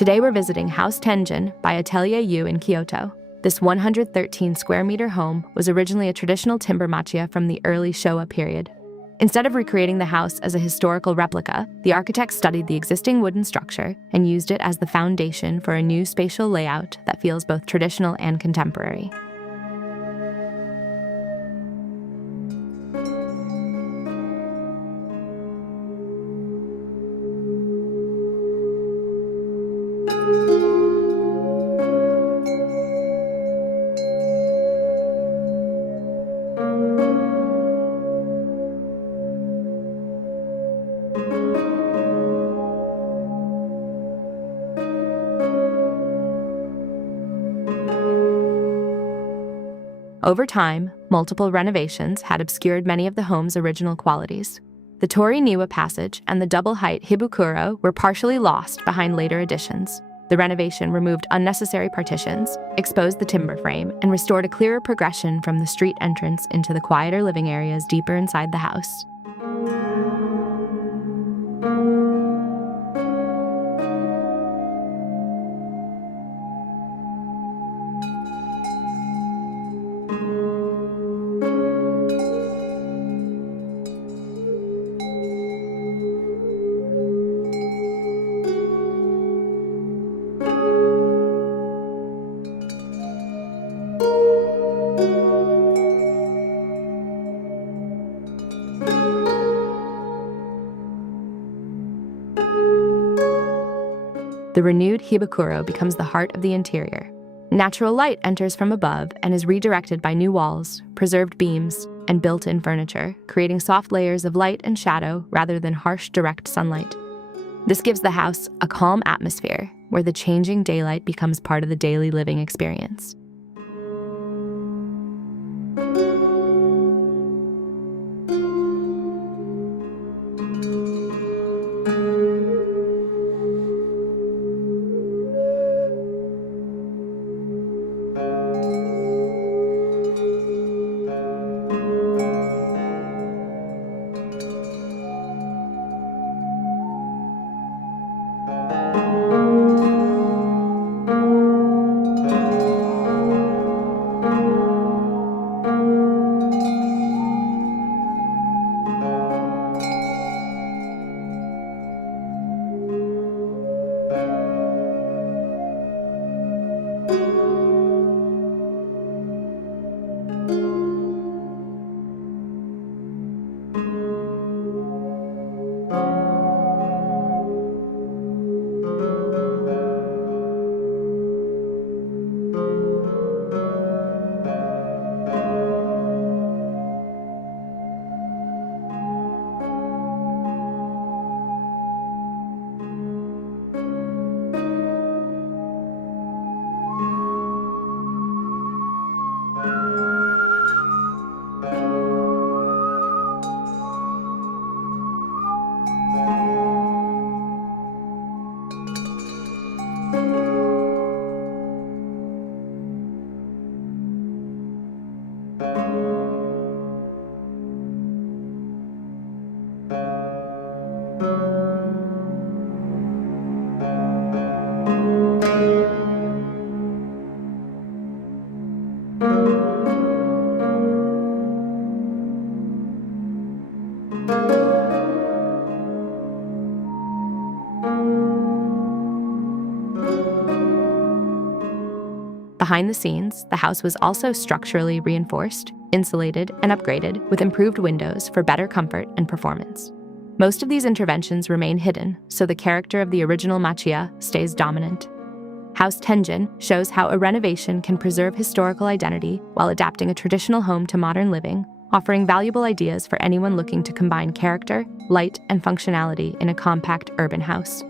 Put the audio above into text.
Today we're visiting House Tenjin by Atelier U in Kyoto. This 113 square meter home was originally a traditional timber machiya from the early Showa period. Instead of recreating the house as a historical replica, the architects studied the existing wooden structure and used it as the foundation for a new spatial layout that feels both traditional and contemporary. Over time, multiple renovations had obscured many of the home's original qualities. The Tori-niwa passage and the double-height hibukuro were partially lost behind later additions. The renovation removed unnecessary partitions, exposed the timber frame, and restored a clearer progression from the street entrance into the quieter living areas deeper inside the house. The renewed hibukuro becomes the heart of the interior. Natural light enters from above and is redirected by new walls, preserved beams, and built-in furniture, creating soft layers of light and shadow rather than harsh, direct sunlight. This gives the house a calm atmosphere, where the changing daylight becomes part of the daily living experience. Behind the scenes, the house was also structurally reinforced, insulated, and upgraded with improved windows for better comfort and performance. Most of these interventions remain hidden, so the character of the original machiya stays dominant. House Tenjin shows how a renovation can preserve historical identity while adapting a traditional home to modern living, offering valuable ideas for anyone looking to combine character, light, and functionality in a compact urban house.